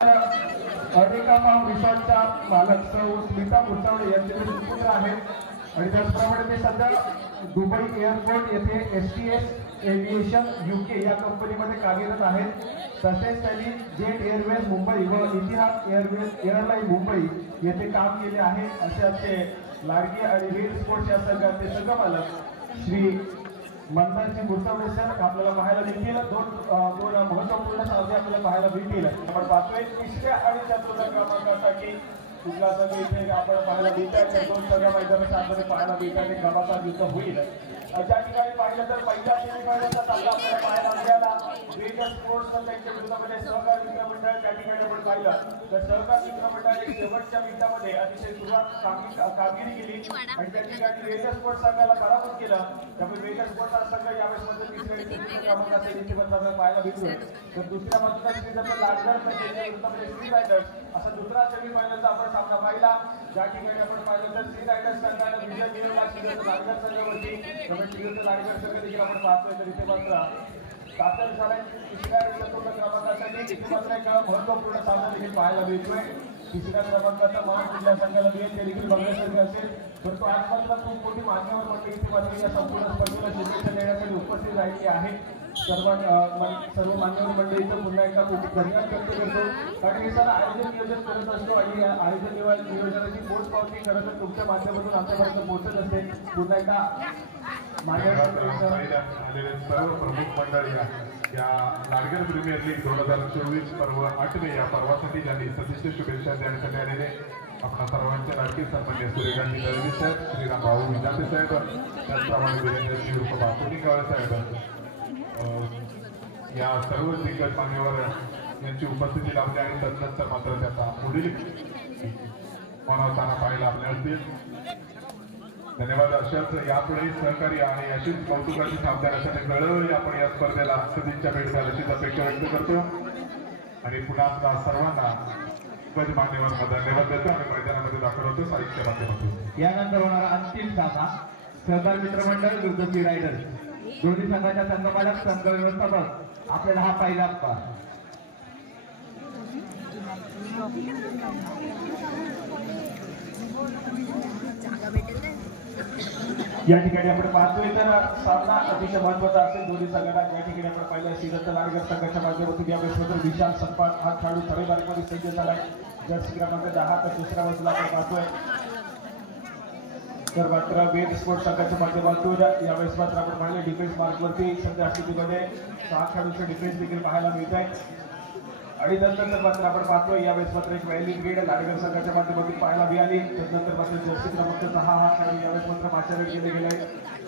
अर्निकामाम रिसॉर्टच्या मालक सौ स्मिता मुसावळे यांचे सुपुत्र आहेत आणि त्याचप्रमाणे ते सध्या दुबई एअरपोर्ट येथे STS एव्हिएशन UK या कंपनीमध्ये कार्यरत आहेत। तसेच त्यांनी जेट एअरवेज मुंबई व इतिहास एअरलाइन मुंबई येथे काम केले आहे। असे लाडकी आणि वीर स्पोर्ट्स या संघाचे संघमालक श्री मंदारजी मुसावळे सर आपल्याला पाहायला मिळतील। दोन महत्त्वपूर्ण सामने आपल्याला पाहायला मिळतील। आपण पाहतोय तिसऱ्या आणि चतुर्थ क्रमांकासाठी कुठला संघ इथे आपण पाहायला मिळतात। दोन संघ मैदानाच्या आतमध्ये पाहायला मिळतात। एक गबाचा युद्ध होईल। ज्या ठिकाणी पाहिलं तर पहिल्या सेमीफायनलचा सामना आपल्याला पाहायला मिळाला। वेगळ स्पोर्ट्स त्यांच्या विरोधामध्ये सहकार मित्र मंडळ त्या ठिकाणी आपण पाहिलं तर सहकार मित्र मंडळाने शेवटच्या मिनिटामध्ये अतिशय सुरुवात कामगिरी केली आणि त्या ठिकाणी वेगळ स्पोर्ट्स संघाला पराभूत केला। त्यामुळे वेगळ स्पोर्ट्स हा संघ यावेळेस मध्ये तिसऱ्या आणि चतुर्थ क्रमांकाचे इतिहास आपल्याला पाहायला मिळतोय। तर दुसऱ्या बाजूला श्रीदत्त लाडकर त्यांच्या विरोधामध्ये श्री रायडर्स असा दुसरा सेमीफायनलचा आपण सामना पाहिला। ज्या ठिकाणी आपण पाहिलं तर श्री रायडर्स संघाने विजय मिळवला श्रीदत्त लाडकर संघावरती। श्रीदत्त लाडकर संघ देखील आपण पाहतोय तर इथे मात्र दाखल झालाय तिसऱ्या आणि चतुर्थ क्रमांकासाठी। इथे मात्र एक महत्त्वपूर्ण सामना देखील पाहायला मिळतोय। तिसऱ्या क्रमांकाचा मान कुठल्या संघाला मिळेल ते देखील बघण्यासारखे असेल। परंतु आज मात्र खूप मोठी मान्यवर मंडळी इथे मात्र या संपूर्ण स्पर्धेला शुभेच्छा देण्यासाठी उपस्थित राहिली आहे। सर्व मान्यवर मंडळीचं पुन्हा एकदा खूप धन्यवाद व्यक्त करतो कारण हे सर आयोजन नियोजन करत असतो आणि या आयोजन नियोजनाची पोचपावती खरं तर तुमच्या माध्यमातून आमच्यापर्यंत पोहोचत असते। पुन्हा एकदा आलेले सर्व प्रमुख मंडळी या लाडकर प्रीमियर लीग 2024 पर्व 8 या पर्वासाठी ज्यांनी सदिच्छा शुभेच्छा देण्यासाठी आलेले आपल्या सर्वांचे लाडके सन्मान्य सूर्यकांत दळवी साहेब, श्रीराम भाऊ विजाते साहेब, त्याचप्रमाणे वीरेंद्रजी उर्फ बापुनी काळे साहेब या सर्व दिग्गज मान्यवर यांची उपस्थिती लाभली आणि तदनंतर मात्र त्याचा पुढील मनवताना पाहायला आपल्याला मिळतील। धन्यवाद। अशाच यापुढे सहकार्य आणि अशीच कौतुकाची सामन्यासाठी वेळोवेळी आपण या स्पर्धेला सदिच्छा भेट द्याल अशीच अपेक्षा व्यक्त करतो आणि पुन्हा आपल्या सर्वांना दिग्गज मान्यवर धन्यवाद देतो आणि मैदानामध्ये दाखल होतो साहित्य माध्यमातून। यानंतर होणारा अंतिम सामना सहकार मित्रमंडळ विरुद्ध श्री रायडर्स। दोन्ही संघाच्या संघमालक संघ व्यवस्थापक आपल्याला हा पहिला या ठिकाणी आपण पाहतोय तर सामना अतिशय महत्त्वाचा असेल दोन्ही संघांना। या ठिकाणी आपण पाहिलं श्रीदत्त लाडकर संघाच्या माध्यमातून या वेळेस विशाल संपाळ हा खेळाडू ठरेबारीमध्ये सज्ज झालाय जर्सी क्रमांक 10। तर दुसऱ्या बाजूला आपण पाहतोय तर मात्र वेद स्पोर्ट्स संघाच्या माध्यमातून यावेळेस मात्र आपण पाहिले डिफेन्स मार्कवरती सध्या स्थितीमध्ये 6 खेळाडूंचे डिफेन्स देखील पाहायला मिळत आहे आणि नंतर मात्र आपण पाहतोय यावेळेस मात्र एक व्हॅली ग्रेड लाडकर संघाच्या माध्यमातून पाहायला मिळाली। त्यानंतर मात्र जर्सी क्रमांक 6 हा खेळाडू यावेळेस मात्र माशावेळ केले गेले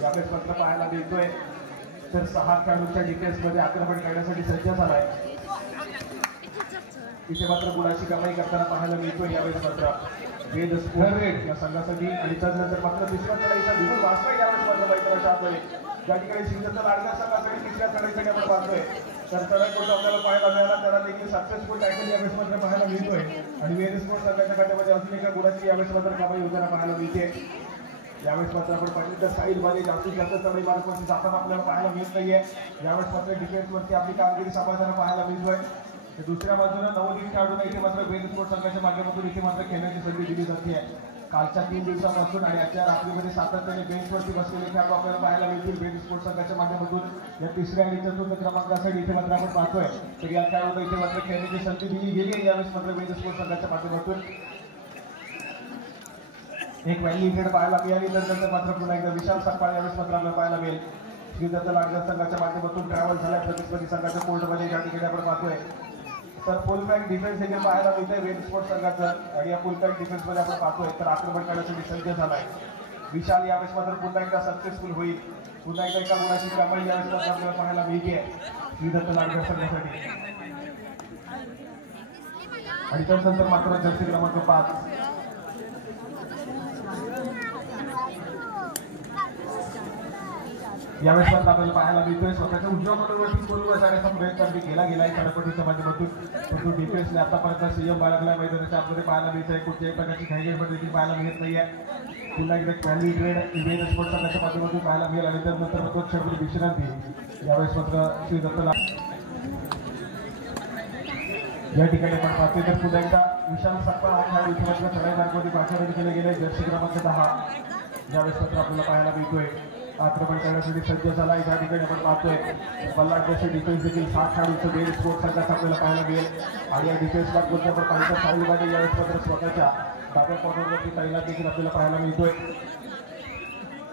यावेळेस मात्र पाहायला मिळतोय तर 6 खेळाडूंच्या डिफेन्समध्ये आक्रमण करण्यासाठी सज्ज झालाय। इथे मात्र गुणाची कमाई करताना पाहायला मिळतोय यावेळेस मात्र वेद स्पोर्ट्स या संघासाठी आणि त्यानंतर मात्र तिसऱ्या चढाईचा विरोध वाचतोय यावेळेस मात्र मैदानाच्या आतमध्ये ज्या ठिकाणी श्रीदत्त लाडकर संघासाठी तिसऱ्या चढाईसाठी आपण पाहतोय तर चढाई कोणता आपल्याला पाहायला मिळाला त्याला देखील सक्सेसफुल टॅकल यावेळेस मात्र पाहायला मिळतोय आणि वेद स्पोर्ट्स संघाच्या खात्यामध्ये अजून एका गुणाची यावेळेस मात्र कमाई होताना पाहायला मिळते। यावेळेस मात्र आपण पाहिलं तर साईडमध्ये जास्तीत जास्त चढाई मार्गवरती जाताना आपल्याला पाहायला मिळत नाहीये। यावेळेस मात्र डिफेन्सवरती आपली कामगिरी सांभाळताना पाहायला मिळतोय। दुसऱ्या बाजूला नवोदित खेळाडूंना इथे मात्र वेद स्पोर्ट्स संघाच्या माध्यमातून इथे मात्र खेळण्याची संधी दिली जाते आहे। कालच्या 3 दिवसापासून आणि आजच्या रात्रीमध्ये सातत्याने बेंचवरती बसलेले खेळाडू आपल्याला पाहायला मिळतील वेद स्पोर्ट्स संघाच्या माध्यमातून या तिसऱ्या आणि चतुर्थ क्रमांकासाठी इथे मात्र आपण पाहतोय तर या खेळाडूंना इथे मात्र खेळण्याची संधी दिली गेली आहे यावेळेस मात्र वेद स्पोर्ट्स संघाच्या माध्यमातून एक व्हॅली ग्रेड पाहायला मिळाली। नंतर मात्र पुन्हा एकदा विशाल संपाळ यावेळेस मात्र आपल्याला पाहायला मिळेल। श्रीदत्त लाडकर संघाच्या माध्यमातून ट्रॅव्हल झालाय प्रतिस्पर्धी संघाच्या कोर्टमध्ये ज्या ठिकाणी आपण पाहतोय तर फुल पॅक डिफेन्स देखील पाहायला मिळतंय वेद स्पोर्ट्स संघाचं आणि या फुल पॅक डिफेन्समध्ये आपण पाहतोय तर आक्रमण करण्यासाठी सज्ज झालाय विशाल। यावेळेस मात्र पुन्हा एकदा सक्सेसफुल होईल पुन्हा एकदा एका गुणाची कमाई यावेळेस मात्र आपल्याला पाहायला मिळते श्रीदत्त लाडकर संघासाठी आणि त्यानंतर मात्र जर्सी क्रमांक 5 यावेळेस मात्र आपल्याला पाहायला मिळतोय स्वतःच्या उजव्या बॉलरवरती पूर्व जाण्याचा प्रयत्न अगदी केला गेलाय कडपटीच्या माध्यमातून परंतु डिफेन्सने आतापर्यंत संयम बाळगलाय मैदानाच्या आतमध्ये पाहायला मिळतंय कुठल्याही प्रकारची घाईगडबड देखील पाहायला मिळत नाहीये। पुन्हा एकदा व्हॅली ग्रेड वेद स्पोर्ट्स संघाच्या माध्यमातून पाहायला मिळेल आणि त्यानंतर मात्र क्षणभर विश्रांती यावेळेस मात्र श्रीदत्त या ठिकाणी आपण पाहतोय तर पुन्हा एकदा विशाल सप्पा हा खेळाडू चढाई मार्गावरती पाचारण केले गेले. जर्सी क्रमांक 10 यावेळेस मात्र आपल्याला पाहायला मिळतोय आक्रमण करण्यासाठी सज्ज झाला. या ठिकाणी आपण पाहतोय बल्लांचे डिफेन्स देखील 7 खेळाडूंचं बेल स्पोर्ट्स संघाचा आपल्याला पाहायला मिळेल. आणि या डिफेन्सला गोलच्या आपण पाहिलं साहिलवाडी यावेळेस मात्र स्वतःच्या डाव्या कॉर्नरवरती तैनात देखील आपल्याला पाहायला मिळतोय.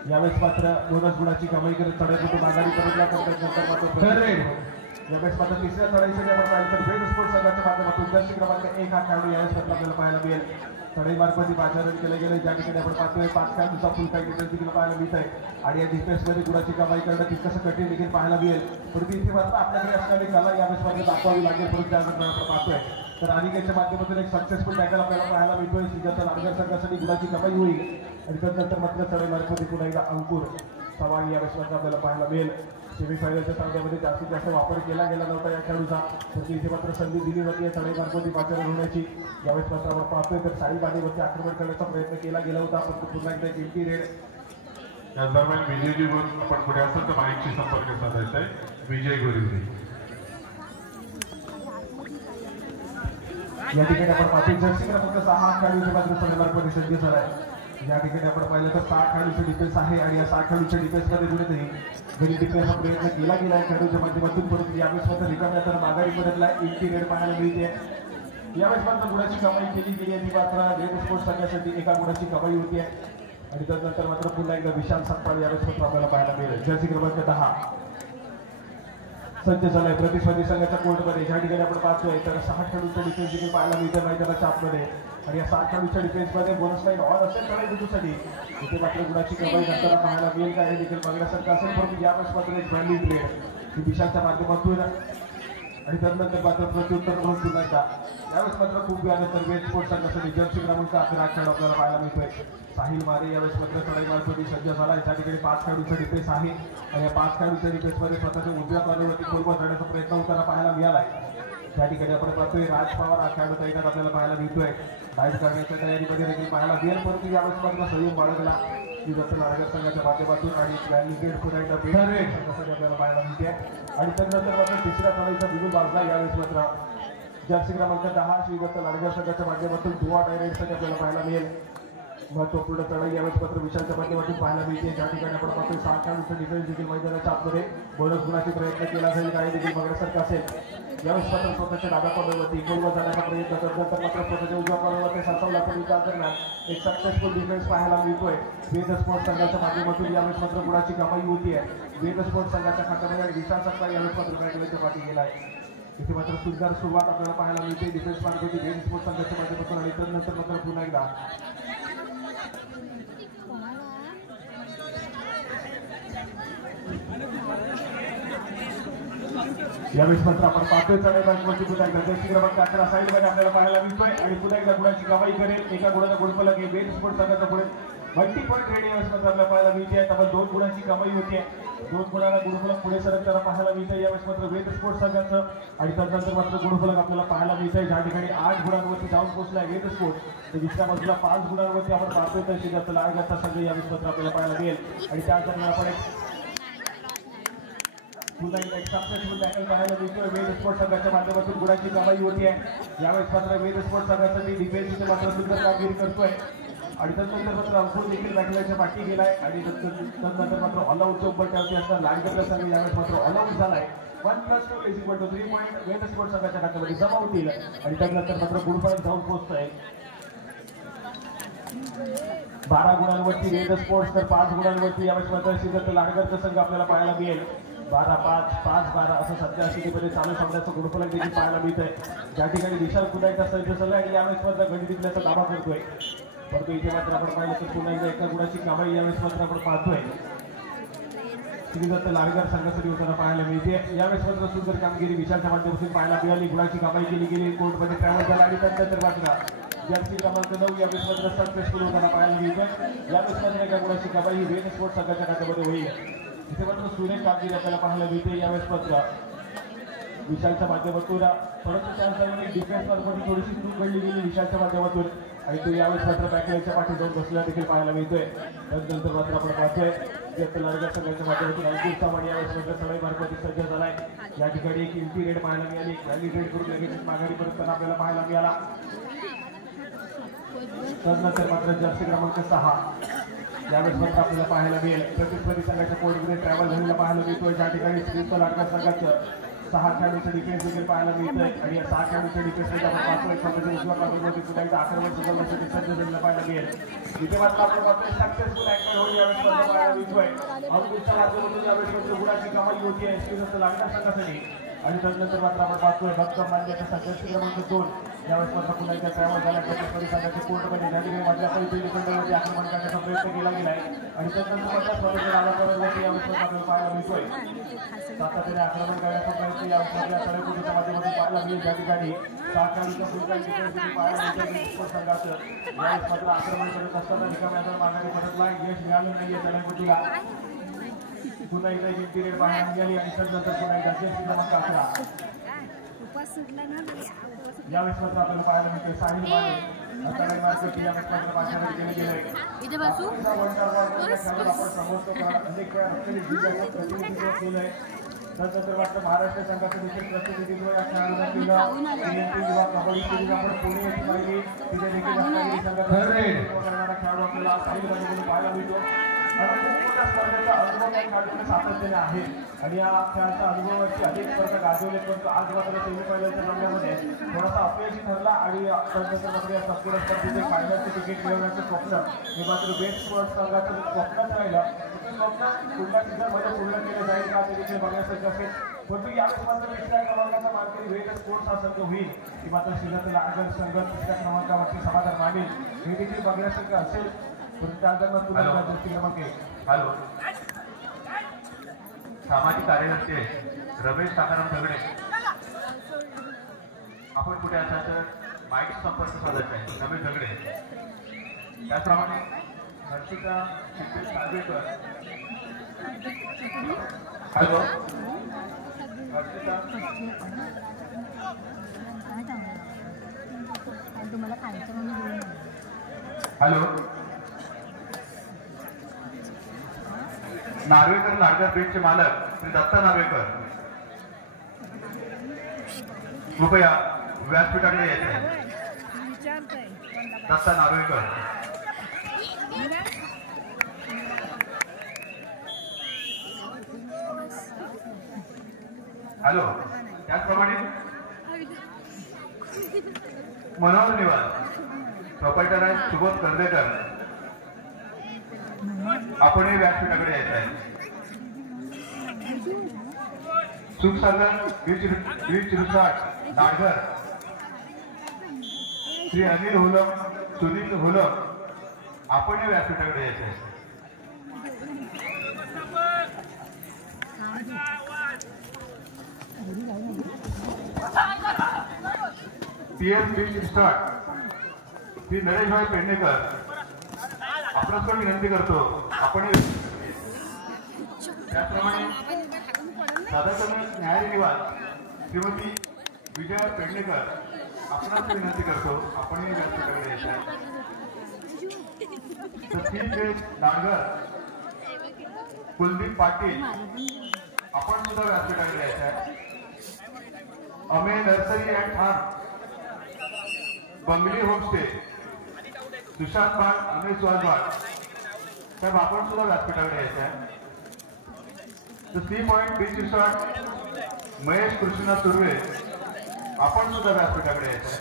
यावेळेस मात्र बोनस गुणाची कमाई करत चढाईतून आघाडी परतला नंतर मात्र यावेळेस मात्र तिसऱ्या चढाईसाठी आपण पाहिलं तर बेल स्पोर्ट्स संघाच्या माध्यमातून जर्सी क्रमांक 1 हा खेळाडू यावेळेस मात्र आपल्याला पाहायला मिळेल. चढाई मार्फत पाचारण केले गेले. ज्या ठिकाणी आपण पाहतोय 5 खेळाडूचा फुल काही डिफेन्स देखील पाहायला मिळत आहे. आणि या डिफेन्समध्ये गुणाची कमाई करणं तितकंसं कठीण देखील पाहायला मिळेल. परंतु इथे मात्र आपल्याकडे असणारी कला यावेळेस मात्र दाखवावी लागेल. परंतु त्यानंतर आपण पाहतोय तर अनिकेतच्या माध्यमातून एक सक्सेसफुल टॅकल आपल्याला पाहायला मिळतोय. सिंजाचा लाडगर संघासाठी गुणाची कमाई होईल. आणि त्यानंतर मात्र चढाई मार्फत पुन्हा एकदा अंकुर सवाई यावेळेस मात्र आपल्याला पाहायला मिळेल. सेमीफायनलच्या सामन्यामध्ये जास्तीत जास्त वापर केला गेला नव्हता या खेळाडूचा. तर इथे मात्र संधी दिली होती या चढाई मार्फत पाचारण होण्याची. यावेळेस मात्र आपण पाहतोय तर साईबाणीवरती आक्रमण करण्याचा प्रयत्न केला गेला होता. पण पुन्हा एकदा एम्प्टी रेड या दरम्यान विजयजी बोलून आपण पुढे असेल तर माईकशी संपर्क साधायचा आहे. विजय गोरिवली या ठिकाणी आपण पाहतोय जर्सी क्रमांक 6 खेळाडूच्या मात्र चढाई मार्फत सज्ज झाला आहे. या ठिकाणी आपण पाहिलं तर 6 खेळाडूचे डिफेन्स आहे. आणि या 6 खेळाडूच्या डिफेन्समध्ये कुठेतरी घरी डिफेन्सचा प्रयत्न केला गेला आहे खेळाडूच्या माध्यमातून. परंतु यावेळेस मात्र रिकाम्या तर माघारी बदलला एम्प्टी रेड पाहायला मिळते. यावेळेस मात्र गुणाची कमाई केली गेली आहे. ती मात्र रेड स्पोर्ट्स संघासाठी एका गुणाची कमाई होती आहे. आणि त्यानंतर मात्र पुन्हा एकदा विशाल सप्पाळ यावेळेस मात्र आपल्याला पाहायला मिळेल. जर्सी क्रमांक 10 सज्ज झालाय प्रतिस्पर्धी संघाच्या कोर्टमध्ये. ज्या ठिकाणी आपण पाहतोय तर 6 खेळाडूंचा डिफेन्स देखील पाहायला मिळतं मैदानाच्या आतमध्ये. आणि या 7 खेळाडूच्या डिफेन्समध्ये बोनस लाईन ऑन असेल चढाई बिंदूसाठी इथे मात्र गुणाची कमाई नंतर पाहायला मिळेल का हे देखील बघण्यासारखं असेल. परंतु यावेळेस मात्र एक व्हॅल्यू प्लेड ही विशालच्या माध्यमातून आणि त्यानंतर मात्र प्रत्युत्तर म्हणून पुन्हा एकदा यावेळेस मात्र खूप वेळानंतर वेट स्पोर्ट्स संघासाठी जर्सी क्रमांक 11 खेळाडू आपल्याला पाहायला मिळतोय. साहिल मारे यावेळेस मात्र चढाई मार्फत सज्ज झाला. त्या ठिकाणी 5 खेळाडूचा डिफेन्स आहे. आणि या 5 खेळाडूच्या डिफेन्समध्ये स्वतःच्या उजव्या कॉर्नरवरती खोलवर जाण्याचा प्रयत्न होताना पाहायला मिळाला आहे. त्या ठिकाणी आपण पाहतोय राज पवार हा खेळाडू तैनात आपल्याला पाहायला मिळतोय. डाईव्ह करण्याच्या तयारीमध्ये देखील पाहायला मिळेल. परंतु यावेळेस मात्र संयम बाळगला सिंजाचा लाडगर संघाच्या माध्यमातून. आणि प्लॅनिंग पुन्हा एकदा बेहतर आपल्याला पाहायला मिळते. आणि त्यानंतर मात्र तिसऱ्या चढाईचा बिंदू बाजला. यावेळेस मात्र जर्सी क्रमांक 10 सिंजाचा लाडगर संघाच्या माध्यमातून दुवा डायरेक्टसाठी आपल्याला पाहायला मिळेल. महत्वपूर्ण चढाई यावेळेस मात्र विशालच्या माध्यमातून पाहायला मिळते. ज्या ठिकाणी आपण पाहतोय 6 खेळाडूंचा डिफेन्स देखील मैदानाच्या आतमध्ये बोनस गुणाचे प्रयत्न केला जाईल काही देखील बघण्यासारखं असेल. यावेळेस मात्र स्वतःच्या डाव्या कॉर्नरवरती गोलवर जाण्याचा प्रयत्न करत नंतर मात्र स्वतःच्या उजव्या कॉर्नरवरती साचवला. पण विचार दरम्यान एक सक्सेसफुल डिफेन्स पाहायला मिळतोय वेद स्पोर्ट्स संघाच्या माध्यमातून. यावेळेस मात्र गुणाची कमाई होती आहे वेद स्पोर्ट्स संघाच्या खात्यामध्ये. आणि विशाल सप्पा यावेळेस मात्र बॅटलच्या पाठी गेला आहे. इथे मात्र सुंदर सुरुवात आपल्याला पाहायला मिळते डिफेन्स मार्फत वेद स्पोर्ट्स संघाच्या माध्यमातून. आणि त्यानंतर मात्र पुन्हा एकदा यावेळेस मात्र आपण पाहतोय चढाई मार्फत पुन्हा एकदा जर्सी क्रमांक 11 साईडमध्ये आपल्याला पाहायला मिळतोय. आणि पुन्हा एकदा गुणाची कमाई करेल. एका गुणाचा गुणफलक आहे वेद स्पोर्ट्स संघाचा पुढे मल्टी पॉईंट रेडी यावेळेस मात्र आपल्याला पाहायला मिळते. त्यामुळे 2 गुणाची कमाई होते. 2 गुणाला गुणफलक पुढे सरकताना पाहायला मिळतंय यावेळेस मात्र वेद स्पोर्ट्स संघाचं. आणि त्यानंतर मात्र गुणफलक आपल्याला पाहायला मिळतंय. ज्या ठिकाणी 8 गुणांवरती जाऊन पोहोचलाय वेद स्पोर्ट्स तर दुसऱ्या बाजूला 5 गुणांवरती आपण पाहतोय तर सिंजाचा लाडगरचा संघ यावेळेस मात्र आपल्याला पाहायला मिळेल. आणि त्याच दरम्यान आपण पुन्हा एक सक्सेसफुल टॅकल पाहायला मिळतोय वेद स्पोर्ट्स संघाच्या माध्यमातून. गुणाची कमाई होती आहे. यावेळेस मात्र वेद स्पोर्ट्स संघासाठी डिफेन्स इथे मात्र सुंदर कामगिरी करतोय. आणि त्यानंतर मात्र अंकुर देखील बॅटलच्या पाठी गेलाय. आणि त्यानंतर मात्र ऑलआउटच्या उंबरठ्यावरती असताना लाडगरचा संघ यावेळेस मात्र ऑलआउट झालाय. 1+2 = 3 पॉईंट वेद स्पोर्ट्स संघाच्या खात्यामध्ये जमा होतील. आणि त्यानंतर मात्र गुणफलक जाऊन पोहोचतोय 12 गुणांवरती वेद स्पोर्ट्स तर 5 गुणांवरती यावेळेस मात्र सिंजाचा लाडगरचा संघ आपल्याला पाहायला मिळेल. 12-5 5-12 असं सध्या स्थितीमध्ये चालू सामन्याचं गुणफलक देखील पाहायला मिळत आहे. ज्या ठिकाणी विशाल पुन्हा एकदा सज्ज झाला आणि यावेळेस मात्र गडी जिंकण्याचा दावा करतोय. परंतु इथे मात्र आपण पाहिलं तर पुन्हा एकदा एका गुणाची कमाई यावेळेस मात्र आपण पाहतोय सिंजाचा लाडगर संघासाठी होताना पाहायला मिळते. यावेळेस मात्र सुंदर कामगिरी विशालच्या माध्यमातून पाहायला मिळाली. गुणाची कमाई केली गेली. कोर्टमध्ये ट्रॅव्हल झाला. आणि त्यानंतर मात्र जर्सी क्रमांक 9 यावेळेस मात्र सक्सेसफुल होताना पाहायला मिळतं. यावेळेस मात्र एका गुणाची कमाई ही वेद स्पोर्ट्स संघाच्या खात्यामध्ये होईल. इथे मात्र सुरेख कामगिरी आपल्याला पाहायला मिळते. यावेळेस मात्र विशालच्या माध्यमातून थोडंसं चान्स डिफेन्स मार्फत थोडीशी चूक घडली गेली विशालच्या माध्यमातून. आणि तो यावेळेस मात्र बॅकलाईनच्या पाठी जाऊन बसलेला देखील पाहायला मिळतोय. त्यानंतर मात्र आपण पाहतोय लाडका संघाच्या माध्यमातून अंकित सावंत या वेळेस सगळे मार्गावरती सज्ज झालाय. या ठिकाणी एक इंटी रेड पाहायला मिळाली. एक व्हॅली रेड करून लगेच माघारी परत आपल्याला पाहायला मिळाला. त्यानंतर मात्र जर्सी क्रमांक 6 यावेळेस मात्र आपल्याला पाहायला मिळेल. प्रतिस्पर्धी संघाच्या कोर्टमध्ये ट्रॅव्हल झालेला पाहायला मिळतोय. ज्या ठिकाणी श्रीस्थ लाडका संघाचं 6 खेळाडूंचं डिफेन्स देखील पाहायला मिळतंय आणि या 6 खेळाडूंच्या डिफेन्समध्ये आपण पाहतोय उजव्या बाजूमध्ये सुद्धा एकदा आक्रमण सुधारण्यासाठी सज्ज झालेलं पाहायला मिळेल. इथे मात्र आपण मात्र सक्सेसफुल ऍक्टर होऊन यावेळेस पाहायला मिळतोय. अंकुशच्या माध्यमातून यावेळेस मात्र गुणाची कमाई होती आहे श्रीस्थ लाडका संघासाठी. आणि त्यानंतर मात्र आपण पाहतोय भक्त मान्याचा संघर्ष क्रमांक 2 यावेळेस मात्र पुन्हा एकदा ट्रॅव्हल झाला. प्रतिस्पर्धी संघाच्या कोर्टमध्ये त्या ठिकाणी माझ्या डिफेंडरवरती आक्रमण करण्याचा प्रयत्न केला गेलाय आणि त्यानंतर मात्र स्वतःच्या डावावरती यावेळेस आपल्याला पाहायला मिळतोय. सातत्याने आक्रमण करण्याचा प्रयत्न यावेळेस आपल्या तळेकुटीच्या माध्यमातून पाहायला मिळेल. त्या ठिकाणी 6 खेळाडूंच्या फुलकाई डिफेन्स पाहायला मिळतोय. संघाचं यावेळेस मात्र आक्रमण करत असताना रिकाम्या माघारी परतला. यश मिळालं नाहीये तळेकुटीला. पुन्हा एकदा एक पिरियड बाहेर निघाली आणि त्यानंतर पुन्हा एकदा जर्सी क्रमांक 11 यावेळेस मात्र आपल्याला पाहायला मिळते. साहिल माने आता मार्केट यावेळेस मात्र पाठवण्यात केले गेले. इथे बसू आपण समोर अनेक वेळा आपल्याला प्रतिनिधित्व केलंय. त्यानंतर मात्र महाराष्ट्र संघाचं देखील प्रतिनिधित्व या खेळाडूंना केलं. किंवा कबड्डी सिरीज आपण पुणे येथे पाहिली. तिथे देखील रत्नागिरी संघाचा करणारा खेळाडू आपल्याला साहिल माने पाहायला मिळतो. स्पर्धेचा अनुभव काही खेळाडूंना सातत्याने आहे आणि या खेळाच्या अनुभवाची अनेक स्पर्धा गाजवले. परंतु आज मात्र सेमीफायनलच्या सामन्यामध्ये थोडासा अपयशी ठरला आणि त्यानंतर मात्र या संपूर्ण स्पर्धेचे फायनलचे तिकीट मिळवण्याचं स्वप्न हे मात्र बेस्ट स्पोर्ट्स संघाचं स्वप्नच राहिलं. स्वप्न पुढल्या सीझनमध्ये पूर्ण केलं जाईल का ते देखील बघण्यासारखं असेल. परंतु यावेळेस मात्र 3ऱ्या क्रमांकाचा मानकरी वेग स्पोर्ट्स हा संघ होईल की मात्र सीझनचा लागण संघ 3ऱ्या क्रमांकावरती समाधान मानेल हे देखील बघण्यासारखं असेल. हॅलो, सामाजिक कार्यकर्ते रमेश साताराम झगडे, आपण कुठे असाल तर माईक संपर्क साधायचा आहे. रमेश झगडे, त्याचप्रमाणे हर्षिता सिद्धेश साळवेकर. हॅलो, हर्षिता तुम्हाला खायचं म्हणून. हॅलो, नार्वेकर लाडका ब्रेडचे मालक श्री दत्ता नार्वेकर कृपया व्यासपीठाकडे यायचे. दत्ता नार्वेकर. हॅलो, त्याचप्रमाणे मनोहर निवास प्रॉपर्टर आहे सुबोध कर्देकर, आपणही व्यासपीठाकडे यायचं आहे. सुखसागर वीज रिसॉर्ट नाडघर श्री अनिल हुलम सुनील हुलम, आपणही व्यासपीठाकडे यायचं आहे. पीएस वीज रिसॉर्ट श्री नरेशभाई पेडणेकर, आपणास पण विनंती करतो आपण. त्याचप्रमाणे सदाचंद्र न्यायालय निवास श्रीमती विजया पेडणेकर, आपणास विनंती करतो आपणही व्यासपीठाकडे यायचं आहे. सतीश नाडगर कुलदीप पाटील, आपण सुद्धा व्यासपीठाकडे यायचं आहे. अमेय नर्सरी अँड फार्म बंगली होमस्टे सुशांत बाग अमेय सुहासबाग साहेब, आपण सुद्धा व्यासपीठाकडे यायचं आहे. Sea point beach resort Mahesh Krishna Surve, आपण सुद्धा व्यासपीठाकडे यायचं आहे.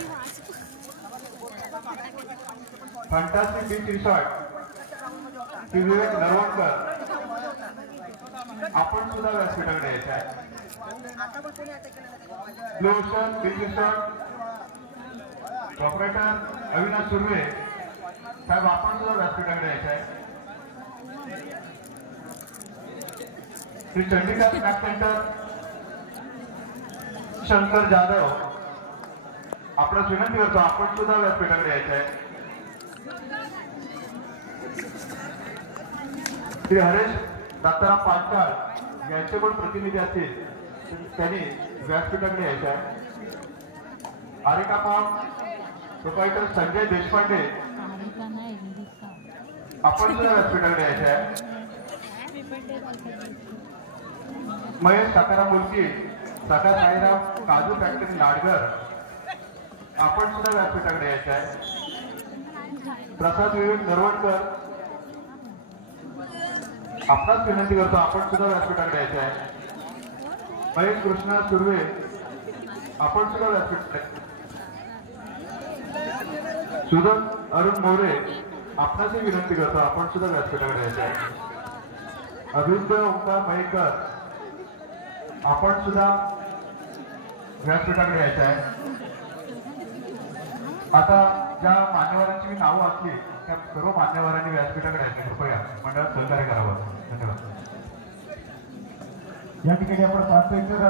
Fantastic beach resort Shri Vivek Narvankar, आपण सुद्धा व्यासपीठाकडे यायचं आहे. Blue ocean beach resort operator Avinash Surve साहेब, आपण सुद्धा व्यासपीठाकडे यायचं आहे. श्री चंडिका स्नॅक सेंटर शंकर जाधव, आपल्याला विनंती करतो आपण सुद्धा व्यासपीठाकडे यायचं आहे. श्री हरेश दत्ताराम पाटकर यांचे पण प्रतिनिधी असतील त्यांनी व्यासपीठाकडे यायचं आहे. आरिका फार्म प्रोप्रायटर संजय देशपांडे, आपण सुद्धा व्यासपीठाकडे यायचं आहे. महेश साकाराम मुलगी साकार साईराम काजू फॅक्टरी लाडगर आपण सुद्धा व्यासपीठाकडे यायचे आहे. प्रसाद विवेक नरवणकर आपणाच विनंती करतो आपण सुद्धा व्यासपीठाकडे यायचे आहे. महेश कृष्णा सुर्वे आपण सुद्धा व्यासपीठाकडे. सुधन अरुण मोरे आपणाची विनंती करतो आपण सुद्धा व्यासपीठाकडे यायचे आहे. अभिनंदन ओंकार मयेकर आपण सुद्धा व्यासपीठाकडे यायचे आहे. आता ज्या मान्यवरांची मी नावं असली त्या सर्व मान्यवरांनी व्यासपीठाकडे यायचे. कृपया मंडळात सहकार्य करावं. धन्यवाद. या ठिकाणी आपण पाहतोय तर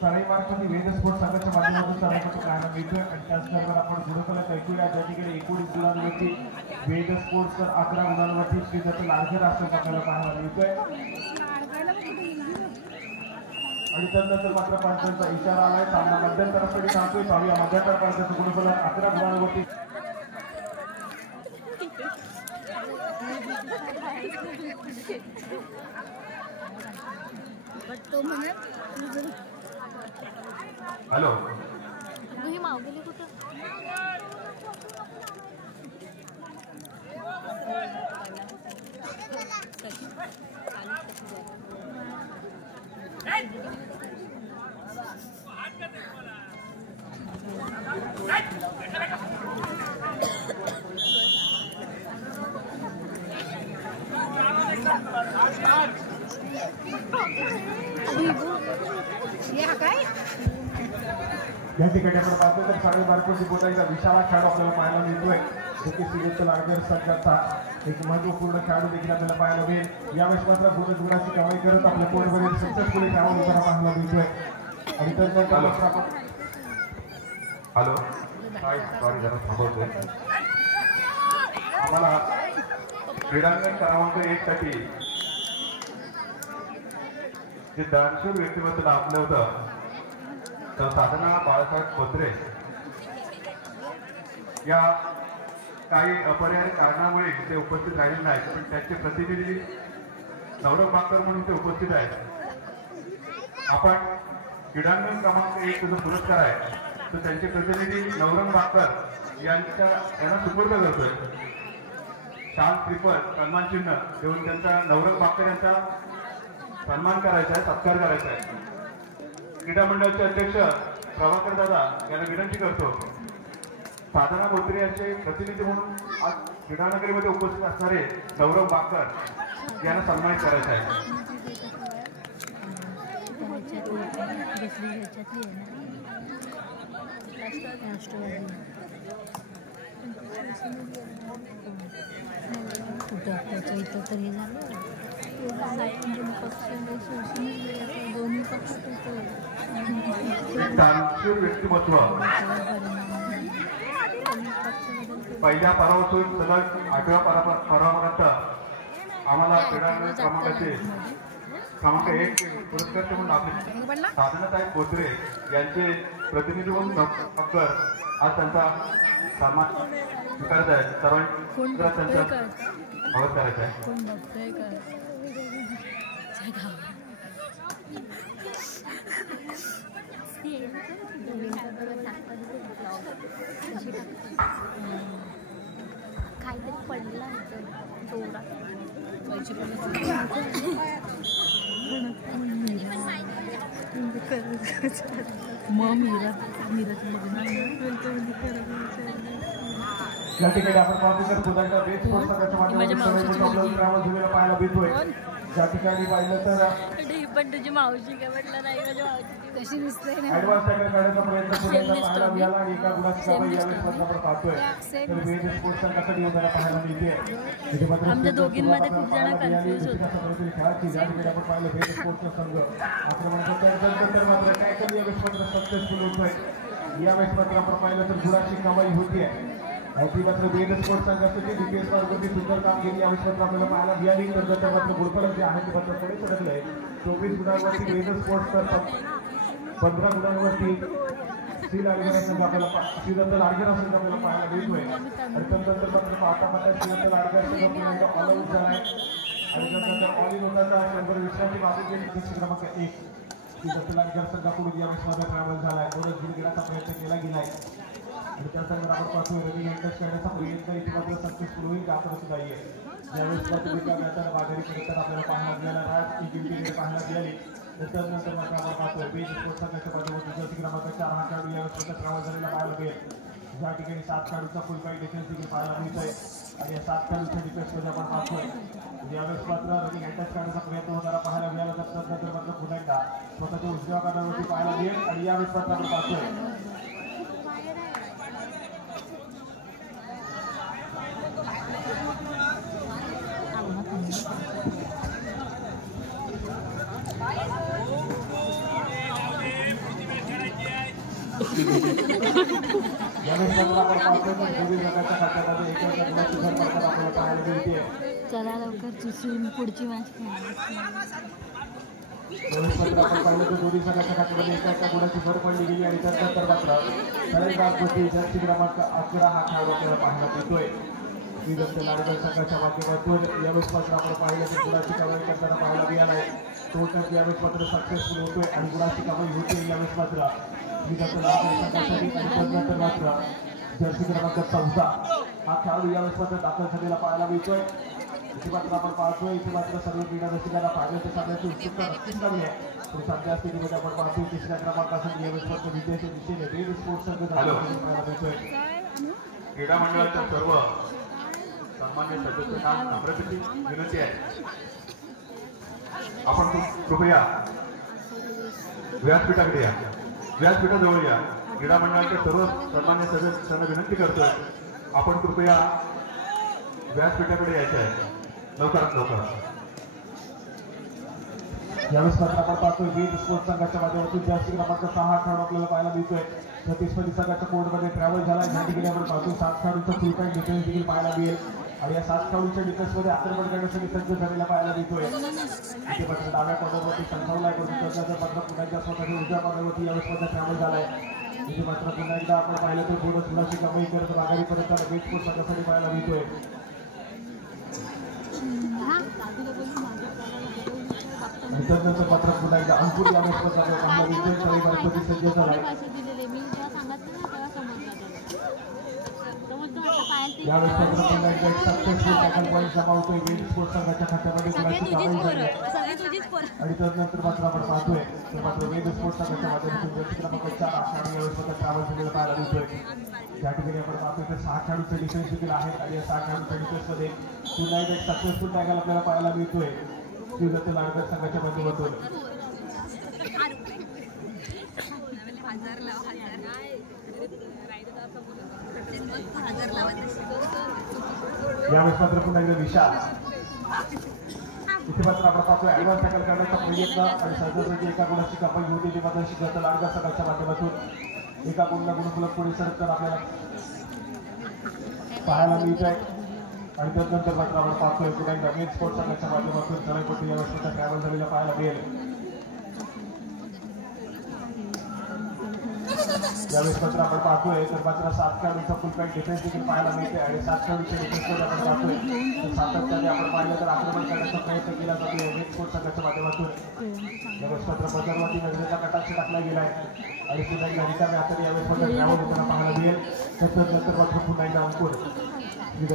साराई मार्फत वेद स्पोर्ट्स संघाच्या माध्यमातून सर्वांसाठी पाहायला मिळतोय आणि त्याचबरोबर आपण गुरुकुलात ऐकूया ज्या ठिकाणी 19 गुणांवरती वेद स्पोर्ट्स तर 11 गुणांवरती श्रीदत्त लाडकर असं आपल्याला पाहायला मिळतोय. आणि त्यानंतर मात्र पंचांचा इशारा आलाय. सामना मध्यंतरासाठी सांगतोय. पाहूया मध्यंतर पंचांचं गुरुकुलात 11 गुणांवरती हॅलो ही मावगेली कुठं या ठिकाणी आपण पाहतोय तर साडे बारकोची बोटाईचा विशाल खेळाडू आपल्याला पाहायला मिळतोय. जो की श्रीदत्त लाडकर संघाचा एक महत्वपूर्ण खेळाडू देखील आपल्याला पाहायला मिळेल. यावेळेस मात्र गुणाची कमाई करत आपल्या कोर्टमध्ये सक्सेसफुली खेळाडू होताना पाहायला मिळतोय. आणि त्यानंतर आपण हॅलो सॉरी जरा थांबवतोय. आम्हाला क्रीडांगण क्रमांक 1 साठी जे दानशूर व्यक्तिमत्व लाभलं होतं तर साधना बाळासाहेब खोत्रे या काही अपरिहार्य कारणामुळे ते उपस्थित राहिले नाहीत. पण त्यांचे प्रतिनिधी नवरंग बाकर म्हणून ते उपस्थित आहेत. आपण क्रीडांगण क्रमांक 1 जो पुरस्कार आहे तो त्यांचे प्रतिनिधी नवरंग बाकर यांना सुपूर्द करतोय. शाल ट्रिपल सन्मान चिन्ह देऊन त्यांचा नवरंग बाकर यांचा सन्मान करायचा आहे, सत्कार करायचा आहे. क्रीडा मंडळाचे अध्यक्ष प्रभाकर दादा यांना विनंती करतो साधना बोत्रे यांचे प्रतिनिधी म्हणून आज क्रीडानगरीमध्ये उपस्थित असणारे नवरंग बाकर यांना सन्मानित करायचा आहे. दोन्ही पक्ष दानशूर व्यक्तिमत्व पहिल्या परापासून सलग 8व्या परापर्यंत आम्हाला क्रीडांगण क्रमांक 1 पुरस्कार म्हणून आपले साधनाताई बोत्रे यांचे प्रतिनिधी म्हणून बाकर आज त्यांचा सन्मान स्वीकारत आहे. सर्वांनी त्यांचा स्वागत करायचं आहे. काहीतरी पडला जोरात या ठिकाणी आपण पाहतो तर पुण्याच्या वेद स्पोर्ट्स संघाच्या माध्यमातून पाहायला मिळतोय. ज्या ठिकाणी पाहिलं तर पण तुझी मावशी काय म्हटलं नाही. माझी मावशी कशी दिसते ऍडव्हान्स टॅकल काढण्याचा प्रयत्न पुण्याला पाहायला मिळाला आणि एका गुणाची कमाई यावेळेस आपण पाहतोय. तर वेद स्पोर्ट्स संघासाठी उद्याला पाहायला मिळते. आमच्या दोघींमध्ये खूप जण कन्फ्युज होते. ज्या ठिकाणी आपण पाहिलं वेद स्पोर्ट्सचा संघ आक्रमण त्यानंतर मात्र टॅकल यावेळेस मात्र सक्सेसफुल होतोय. यावेळेस मात्र आपण पाहिलं तर गुणाची कमाई होतीये. ती मात्र वेद स्पोर्ट्स संघासाठी DPS मार्गाची सुंदर कामगिरी यावेळेस मात्र आपल्याला पाहायला मिळाली. तर त्याच्या मात्र गुरुफलक जे आहे ते मात्र थोडे सडकलंय. 24 गुणांवरती वेद स्पोर्ट्स तर 15 गुणांवरती श्रीदत्त संघ आपल्याला पाहायला मिळतोय. आणि त्यानंतर मात्र पाहता श्रीदत्त लाडकर संघ ऑल आउट झालाय. आणि त्यानंतर ऑल इन होताचा 120ची मागून गेली क्रमांक 1 लाडकर संघाकडून या मॅचमध्ये ट्रॅव्हल झालाय. दोनच गुण घेण्याचा प्रयत्न केला गेलाय आणि त्यानंतर आपण पाहतोय रनिंग हँडल्स करण्याचा प्रयत्न इथे मात्र सक्सेसफुल होईल का तर सुद्धा येईल. ज्यावेळेस पत्रिका नंतर माघारी करताना आपल्याला पाहायला मिळाला नाही की टीम पाहायला मिळाली. त्यानंतर मात्र आपण पाहतोय बीज स्पोर्ट्स संघाच्या बाजूने जर्सी क्रमांक 4 हा खेळाडू यावेळेस ट्रॅव्हल झालेला पाहायला मिळेल. ज्या ठिकाणी 7 खेळाडूचा फुल पॉईंट डिफेन्स देखील पाहायला मिळतोय आणि या 7 खेळाडूच्या डिफेन्समध्ये आपण पाहतोय यावेळेस मात्र रनिंग हँडल्स करण्याचा प्रयत्न होताना पाहायला मिळाला. त्यानंतर मात्र पुन्हा एकदा स्वतःच्या उजव्या कानावरती पाहायला मिळेल आणि यावेळेस मात्र आपण पाहतोय चला लवकर पुढची मॅच पाहिलं तर दोन्ही संघाच्या खात्यामध्ये एका गुणाची भर पडली गेली आणि त्यानंतर मात्र जर्सी क्रमांक 11 हा खेळाडू आपल्याला पाहायला मिळतोय. लाडकर संघाच्या माध्यमातून यावेळेस मात्र आपण पाहिलं तर गुणाची कमाई करताना पाहायला मिळालाय. तो तर यावेळेस मात्र सक्सेसफुल होतोय आणि गुणाची कमाई होते यावेळेस मात्र संघासाठी. त्यानंतर मात्र जर्सी क्रमांक 14 हा खेळाडू यावेळेस मात्र दाखल झालेला पाहायला मिळतोय. इथे मात्र आपण पाहतोय इथे मात्र सर्व क्रीडा रसिकांना पाहण्याच्या साधण्याची उत्सुकता नक्कीच लागली आहे. पण सध्या स्थितीमध्ये आपण पाहतोय तिसऱ्या क्रमांकासाठी यावेळेस मात्र विजयाच्या दिशेने बीज स्पोर्ट्स संघ पाहायला मिळतोय. क्रीडा मंडळाच्या सर्व सन्मान्य सदस्यांना नम्रतेची विनंती आहे आपण कृपया व्यासपीठाकडे या. व्यासपीठाजवळ या. क्रीडा मंडळाच्या सर्व सन्मान्य सदस्यांना विनंती करतोय आपण कृपया व्यासपीठाकडे यायचं आहे लवकरात लवकर. यावेळेस मात्र आपण पाहतोय बीज स्पोर्ट्स संघाच्या माध्यमातून जर्सी क्रमांक 6 हा खेळाडू आपल्याला पाहायला मिळतोय. छत्तीसपदी संघाच्या कोर्टमध्ये ट्रॅव्हल झाला. या ठिकाणी आपण पाहतो 7 खेळाडूंचा फुल पॉईंट डिफेन्स देखील पाहायला मिळेल आणि या 7 खेळाडूंच्या डिफेन्समध्ये आक्रमण करण्यासाठी सज्ज झालेला पाहायला मिळतोय. इथे मात्र डाव्या कॉर्नरवरती संचावला आहे परंतु त्यानंतर मात्र पुन्हा एकदा स्वतःच्या उजव्या कॉर्नरवरती यावेळेस मात्र ट्रॅव्हल झालाय. इथे मात्र पुन्हा एकदा आपण पाहिलं तर बोनस गुणाची कमाई करत माघारी परत बीज स्पोर्ट्स संघासाठी पाहायला मिळतोय. त्यानंतर मात्र पुन्हा एकदा अंकुर यावेळेस पाहायला मिळतोय. तरी गणपती सज्ज झालाय. यावेळेस मात्र पुन्हा एकदा एक सक्सेसफुल टॅकल पॉईंट जमा होतोय बीज स्पोर्ट्स संघाच्या खात्यामध्ये गुणाची कमाई झाली आहे. आणि त्यानंतर मात्र आपण पाहतोय तर मात्र बीज स्पोर्ट्स संघाच्या माध्यमातून जर्सी क्रमांक 4 खेळाडू यावेळेस मात्र ट्रॅव्हल झालेला पाहायला मिळतोय. ज्या ठिकाणी आपण पाहतोय तर 6 खेळाडूचे डिफेन्स देखील आहेत आणि या 6 खेळाडूच्या डिफेन्समध्ये पुन्हा एक सक्सेसफुल टॅकल आपल्याला पाहायला मिळतोय लाडकर संघाच्या माध्यमातून. यावेळेस मात्र पुन्हा एकदा विशाल इथे मात्र आपण पाहतोय ऍडव्हान्स टॅकल करण्याचा प्रयत्न आणि सहजासहजी एका गुणाची कमाई होती ते मात्र शिकत लाडकर संघाच्या माध्यमातून एका गुणाला गुणफलक पुढे सरकताना आपल्याला पाहायला मिळत आहे. आणि त्यानंतर मात्र आपण पाहतोय पुन्हा एकदा बीज स्पोर्ट्स संघाच्या माध्यमातून चलापट्टी यावेळेस मात्र ट्रॅव्हल झालेला पाहायला मिळेल. यावेळेस मात्र आपण पाहतोय तर मात्र 7 खेळाडूंचा फुल पॉईंट डिफेन्स देखील पाहायला मिळते आणि 7 खेळाडूच्या डिफेन्समध्ये आपण पाहतोय सातत्याने आपण पाहिलं तर आक्रमण करण्याचा प्रयत्न केला जातो बीज स्पोर्ट्स संघाच्या माध्यमातून. यावेळेस मात्र बजारवरती नजरेचा कटाक्ष टाकला गेलाय आणि पुन्हा एकदा रिकाम्या हाताने यावेळेस मात्र ट्रॅव्हल होताना पाहायला मिळेल. त्यानंतर मात्र पुन्हा एकदा अंकुर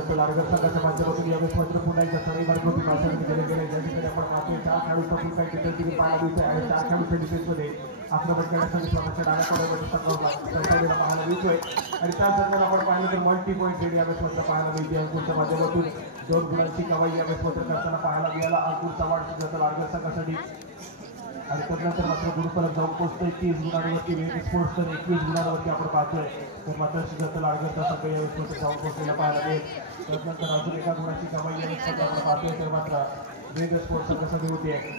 लाडकर संघाच्या माध्यमातून यावेळेस मात्र पुन्हा एकदा सराई मार्गवरती माणसाने केले गेले. ज्या ठिकाणी आपण पाहतोय 4 खेळाडूचा फुल पॉईंट डिफेन्स देखील पाहायला मिळतोय आणि 4 खेळाडूच्या डिफेन्समध्ये आक्रमण करण्यासाठी स्वतःच्या डाव्या कॉर्नरवरती संघाला पाहायला मिळतोय. आणि त्याच दरम्यान आपण पाहिलं तर मल्टी पॉईंट रेड यावेळेस मात्र पाहायला मिळते. अंकुरच्या माध्यमातून 2 गुणांची कमाई यावेळेस मात्र करताना पाहायला मिळाला अंकुरचा वाढ लाडकर संघासाठी. आणि त्यानंतर मात्र गुरुफलक जाऊन पोहोचतोय 30 गुणांवरती बीज स्पोर्ट्स तर 21 गुणांवरती आपण पाहतोय तर मात्र शिजत लाडकरचा संघ यावेळेस मात्र जाऊन पोहोचलेला पाहायला मिळेल. त्यानंतर अजून एका गुणाची कमाई यावेळेस मात्र आपण पाहतोय तर मात्र बीज स्पोर्ट्स संघासाठी होती आहे.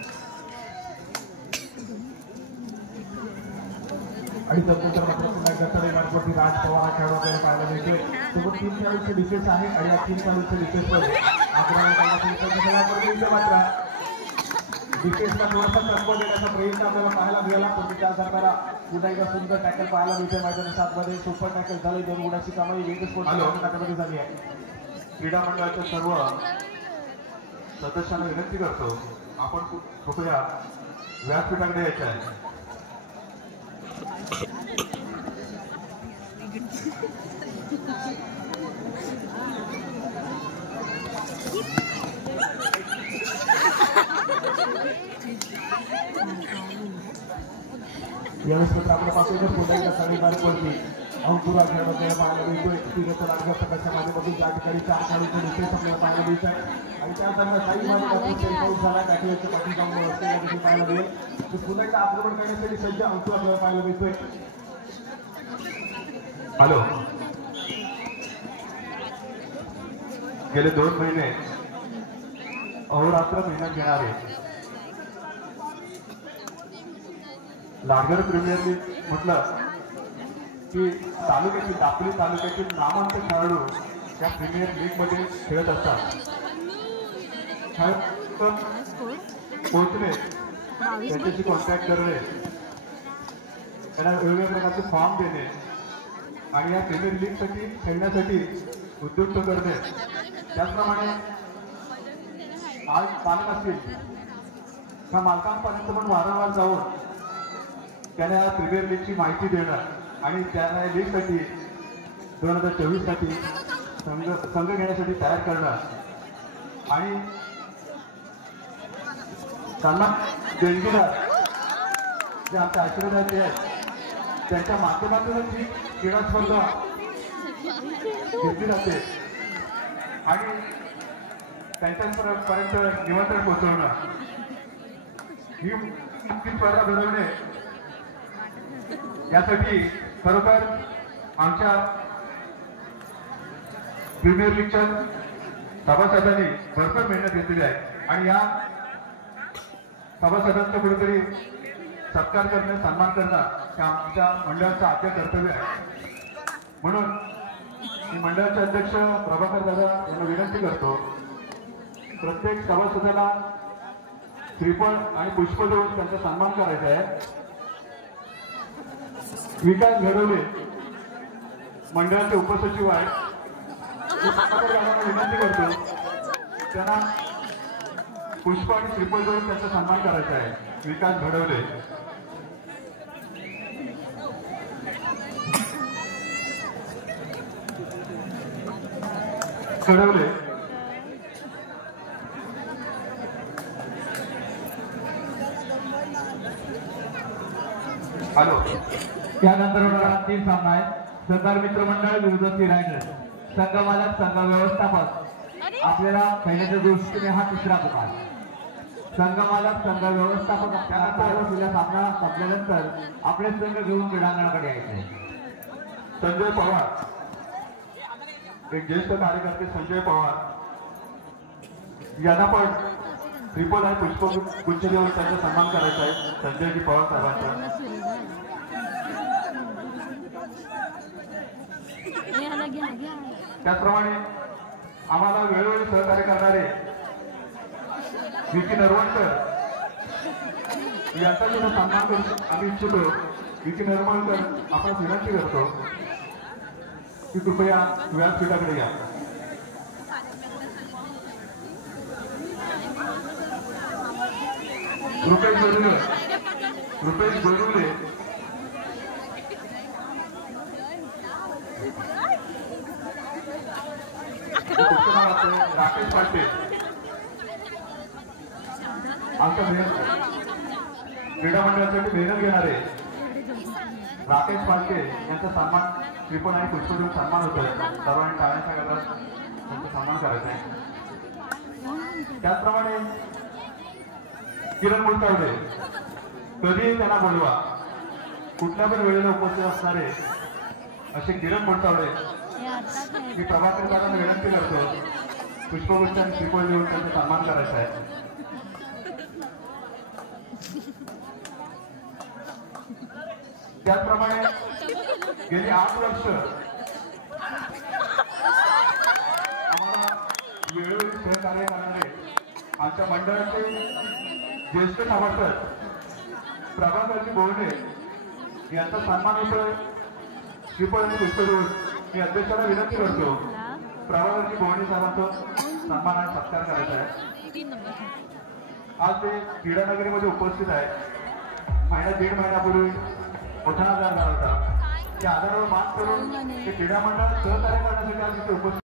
आणि त्यानंतर मात्र पुन्हा एकदा सराई मार्गवरती राज पवार हा खेळाडू आपल्याला पाहायला मिळतोय. सोबत 3 खेळाडूचे डिफेन्स आहे आणि या 3 खेळाडूच्या डिफेन्समध्ये आक्रमण करण्यासाठी मात्र डिफेन्सला थोडासा संपर्क देण्याचा प्रयत्न आपल्याला पाहायला मिळाला पण त्या दरम्यान पुन्हा एकदा सुंदर टॅकल पाहायला मिळते. मैदानी 7 मध्ये सुपर टॅकल झाले. 2 गुणाची कमाई बीज स्पोर्ट्स संघामध्ये झाली आहे. क्रीडा मंडळाच्या सर्व सदस्यांना विनंती करतो, आपण कृपया व्यासपीठाकडे यायचे आहे. यावेळेस मात्र आपल्या पासून पुन्हा एकदा साडेबारा पडली. अंकुरा खेळामध्ये पाहायला मिळतोय. तिघांचा लागला प्रकारच्या माध्यमातून त्या ठिकाणी 4 खेळाडूंचे निश्चित आपल्याला पाहायला मिळत आहे. आणि त्यानंतर काही माध्यमातून झाला काठीवरच्या पाठी जाऊन रस्ते या ठिकाणी पाहायला मिळेल. पुन्हा एकदा आक्रमण करण्यासाठी सज्ज अंकुरा आपल्याला पाहायला मिळतोय. हॅलो, गेले 2 महिने अहोरात्र मेहनत घेणारे लाडगर प्रीमियर लीग म्हटलं की तालुक्यातील दापोली तालुक्यातील नामवंत खेळाडू या प्रीमियर लीग मध्ये खेळत असतात. पोहोचणे, त्यांच्याशी कॉन्टॅक्ट करणे, त्यांना वेगवेगळ्या प्रकारचे फॉर्म देणे आणि या प्रीमियर लीग साठी खेळण्यासाठी उद्युक्त करणे. त्याचप्रमाणे आज पालक असतील त्या मालकांपर्यंत पण वारंवार जाऊन त्यांना या प्रीमियर लीगची माहिती देणं आणि त्या लीगसाठी 2024 साठी संघ घेण्यासाठी तयार करणं आणि त्यांना देणगीदार जे आमच्या आशीर्वादाचे आहेत त्यांच्या माध्यमातूनच ही क्रीडा स्पर्धा घेतली जाते आणि त्यांच्यापर्यंत निमंत्रण पोहोचवणं, ही स्पर्धा घडवणे यासाठी खरोखर आमच्या प्रीमियर लीगच्या सभासदांनी भरपूर मेहनत घेतलेली आहे आणि या सभासदांचा कुठेतरी सत्कार करणे, सन्मान करणं हे आमच्या मंडळाचं आद्य कर्तव्य आहे. म्हणून मी मंडळाचे अध्यक्ष प्रभाकर दादा यांना विनंती करतो, प्रत्येक सभासदाला श्रीफळ आणि पुष्प देऊन त्यांचा सन्मान करायचा आहे. विकास घडवले मंडळाचे उपसचिव आहेत, विनंती करतो त्यांना पुष्प आणि श्रीफळ देऊन त्यांचा सन्मान करायचा आहे. विकास घडवले. घडवले हॅलो. त्यानंतर होणारा 3 सामना आहे. सहकार मित्र मंडळ विरुद्ध श्री रायगड. संघ मालक, संघ व्यवस्थापक आपल्याला खेळण्याच्या दृष्टीने हा 3रा पुकार. संघ मालक, संघ व्यवस्थापक त्यानंतर सामना संपल्यानंतर आपले संघ घेऊन क्रीडांगणाकडे यायचे. संजय पवार, एक ज्येष्ठ कार्यकर्ते संजय पवार यांना पण ट्रिपल आणि पुष्प गुच्छ देऊन त्यांचा सन्मान करायचा आहे. संजयजी पवार साहेबांचा. त्याचप्रमाणे आम्हाला वेळोवेळी सहकार्य करणारे विकी नरवणकर यांचा सुद्धा सन्मान करू आम्ही इच्छितो. विकी नरवणकर आपण विनंती करतो की कृपया व्यासपीठाकडे या. रुपेश गोरुले राकेश पाटे आमच्या क्रीडा मंडळासाठी मेहनत घेणारे राकेश पाटे यांचा सन्मान श्रीफळ आणि पुष्प देऊन सन्मान होतोय. सर्वांनी टाळ्यांच्या गजरात त्यांचा सन्मान करायचा आहे. त्याचप्रमाणे किरण मुळतावडे, कधीही त्यांना बोलवा, कुठल्या पण वेळेला उपस्थित असणारे असे किरण मुळतावडे मी प्रभाकर दादांना विनंती करतो पुष्पगुच्छ आणि श्रीफळ देऊन त्यांचा सन्मान करायचा आहे. त्याचप्रमाणे गेली 8 वर्ष आम्हाला वेळोवेळी सहकार्य करणारे आमच्या मंडळाचे ज्येष्ठ सभासद प्रभाकरजी बोर्डे यांचा सन्मान होतोय. श्रीफळ आणि पुष्प देऊन मी अध्यक्षाला विनंती करतो प्रभाकरजी बोर्डे साहेबांचा सन्मान आणि सत्कार करायचा आहे. 3 नंबर. आज ते क्रीडानगरीमध्ये उपस्थित आहे. दीड महिन्यापूर्वी मोठा आजार झाला होता. त्या आजारावर मात करून ते क्रीडा मंडळात सहकार्य करण्यासाठी आज इथे उपस्थित